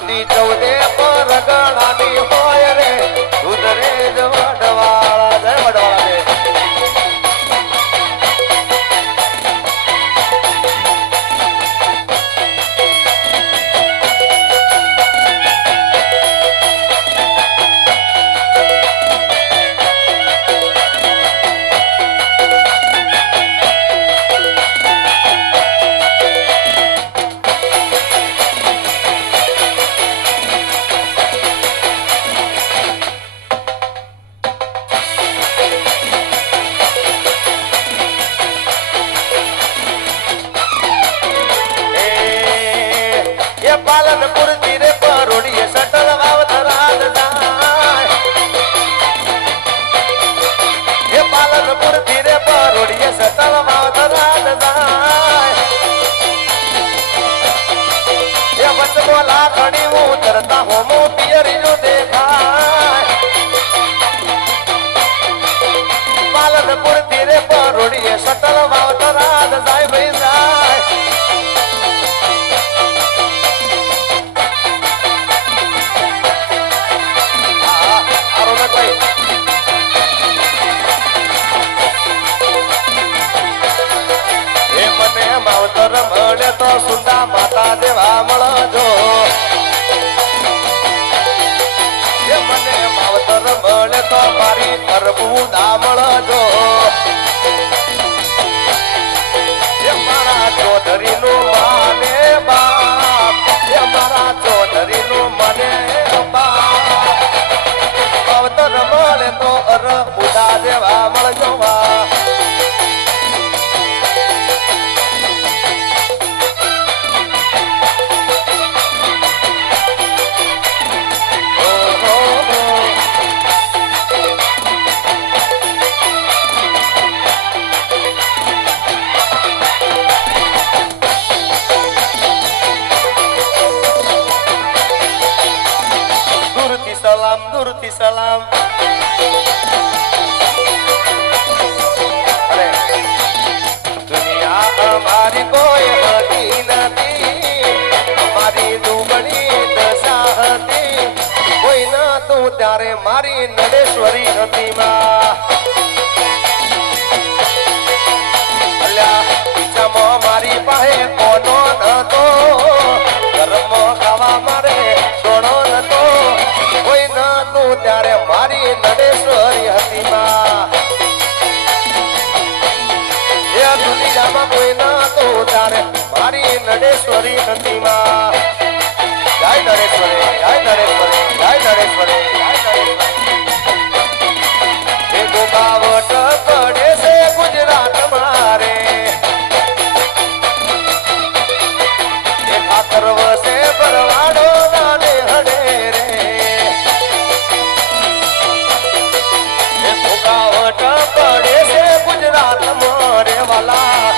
રાતી ચૌદે પર ગણાની હોય રે દૂધરે જ વડવાળા જય વડવાળા રે પાલનપુર તીરે પરોડીએ સટલ વાવતરાજ જાય એ પાલનપુર તીરે પરોડીએ સટલ વાવતરાજ જાય એ વચમો લાકડી ઉતરતા હોમો પિયરીનું દેખાય પાલનપુર તીરે પરોડીએ સટલ વાવતરાજ જાય ભાઈ જાય માવતર મળે તો સુંદા માતા દેવા મળજો એ મને માવતર મળે તો મારી અરબુદા મળજો એ મારા ચૌધરીનું માને બાપ એ મારા ચૌધરીનું મને બાપ માવતર મળે તો અરબુદા દેવા મળજો દૂરથી સલામ દુનિયા અમારી કોઈ હતી નથી અમારી દુબળી દશા હતી કોઈ ન તું ત્યારે મારી નડેશ્વરી હતી માં અલ્યા પીછામાં મારી પાસે કોનો નતો ઘરમાં ખાવા મારે સોનો નતો કોઈ ન તું ત્યારે મારી નડેશ્વરી હતી માં એ દુનિયામાં કોઈ ન તું ત્યારે મારી નડેશ્વરી હતી માં જય નરેશ્વરી જય નરેશ્વરી જય નરેશ્વરી જય નરેશ્વરી એ ગોગાવટ પડે છે ગુજરાત મારે એ ઠાકર વસે પરવાડો દાને હડે રે એ ગોગાવટ પડે છે ગુજરાત મારે વાલા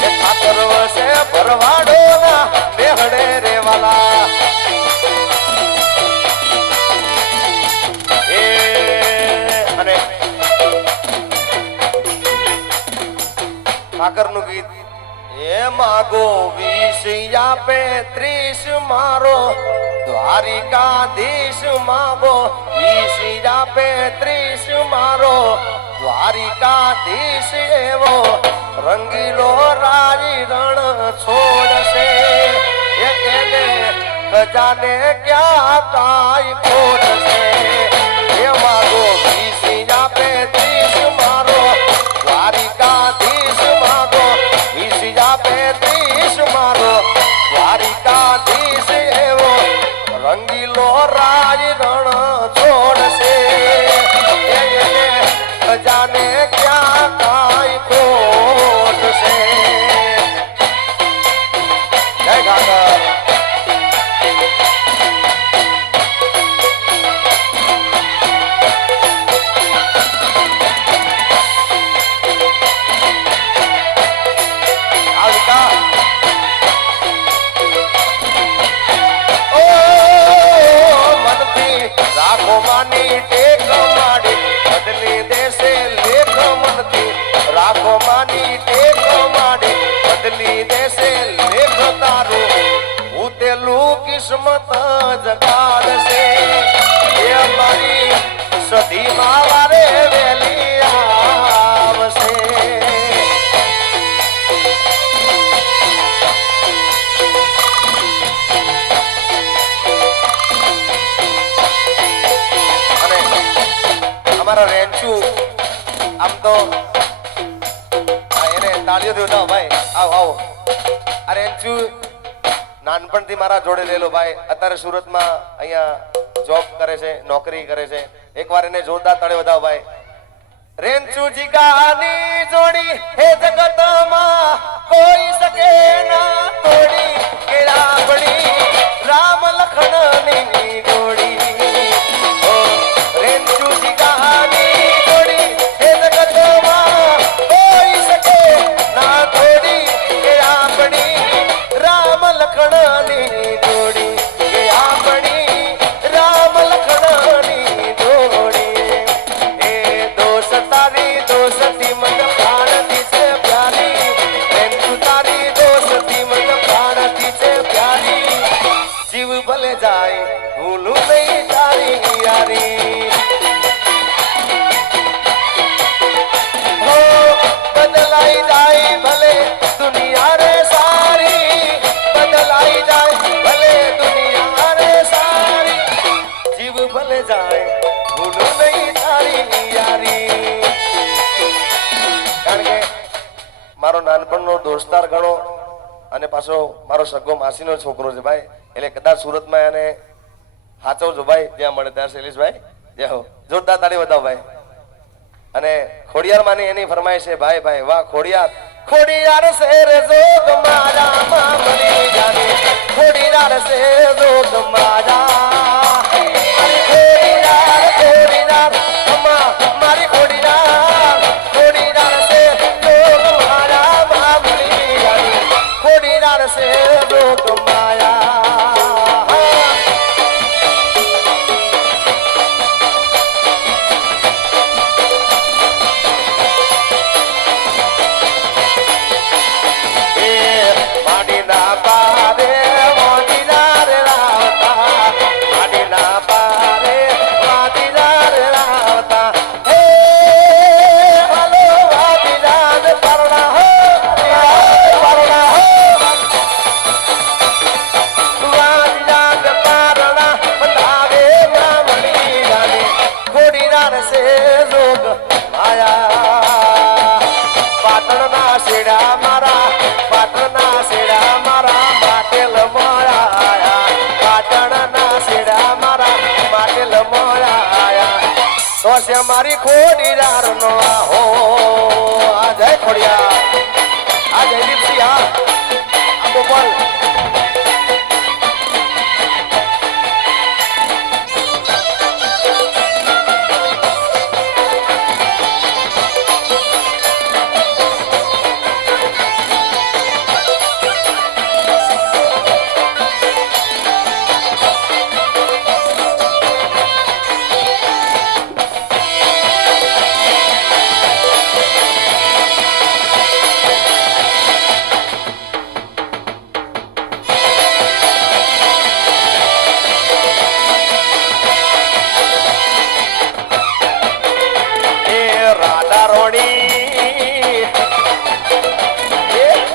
એ ઠાકર વસે પરવાડો ના હડે રે વાલા એ અને ઠાકરનું ગીત એ માગો 20 આપે 30 મારો દ્વારિકાધીશ માગો 20 આપે 30 મારો દ્વારિકાધીશ એવો રંગીલો રાજી રણ છોડશે એને ખજાને ક્યાં કાઈ ખોડશે એ માગો 20 આપે 30 મારો દ્વારિકાધીશ માગો 20 આપે 30 મારો દ્વારિકાધીશ એવો રંગીલો રાજ રણ છોડશે એને ખજાને ક્યાં કાઈ ખોડશે જય ઠાકર સમત જગાડશે એ મારી સધીમાં વારે વેલી આવશે. અને અમારા રેન્ચુ આમ તો એને તાળીઓ દો ના ભાઈ. આવો આવો. આ રેન્ચુ નાનપણથી મારા જોડે રહેલો ભાઈ, અત્યારે સુરતમાં અહીંયા જોબ કરે છે, નોકરી કરે છે. એકવાર એને જોરદાર તાળી વધાવો ભાઈ. રેન્ચુ જીગાની જોડી હે જગતમાં કોઈ શકે ના તોડી, કેળાવડી રામ લખનની જોડી. ઓ રેન્ચુ જીગાની જોડી હે જગતમાં કોઈ શકે ના તોડી, કેળાવડી રામ લખનની જોડી, કેળાવડી રામ લખનની જોડી. એ દોસ્ત તારી દોસ્તી મન પ્રાણથી છે પ્યારી, રેન્ચુ તારી દોસ્તી મન પ્રાણથી છે પ્યારી. જીવ ભલે જાય ભૂલું નહીં તારી યારી. હો બદલાઈ જાય ભલે દુનિયા રે સારી, બદલાઈ જાય ભલે દુનિયા રે સારી. જીવ ભલે જાય ભૂલું નહીં તારી યારી. કારણ કે મારો નાનપણનો દોસ્તાર ગણો અને પાછો મારો સગો માસીનો છોકરો છે ભાઈ. એટલે કદાચ સુરતમાં એને સાચવજો ભાઈ, જ્યાં મળે ત્યાં. શૈલેષભાઈ જય હો. જોરદાર તાળી વધાવો ભાઈ. અને ખોડિયાર માની એની ફરમાઈશ છે ભાઈ ભાઈ વાહ ખોડિયાર. ખોડિયાર શેર જોગ મારા માં મરી જાને, ખોડિયાર શેર જોગ મારા. ખોડિયાર ખોડિયાર અમા મારી ખોડિયાર, ખોડિયાર શેર જોગ મારા માં મરી જાને, ખોડિયાર શેર જોગ માયા. મારી ખોડિયાર નો આહો આ જય ખોડિયાર, આ જયદીપસિંહ હા આ ગોપાલ.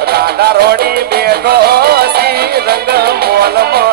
રાધા રોડી બેઠો સી રંગ મોલમાં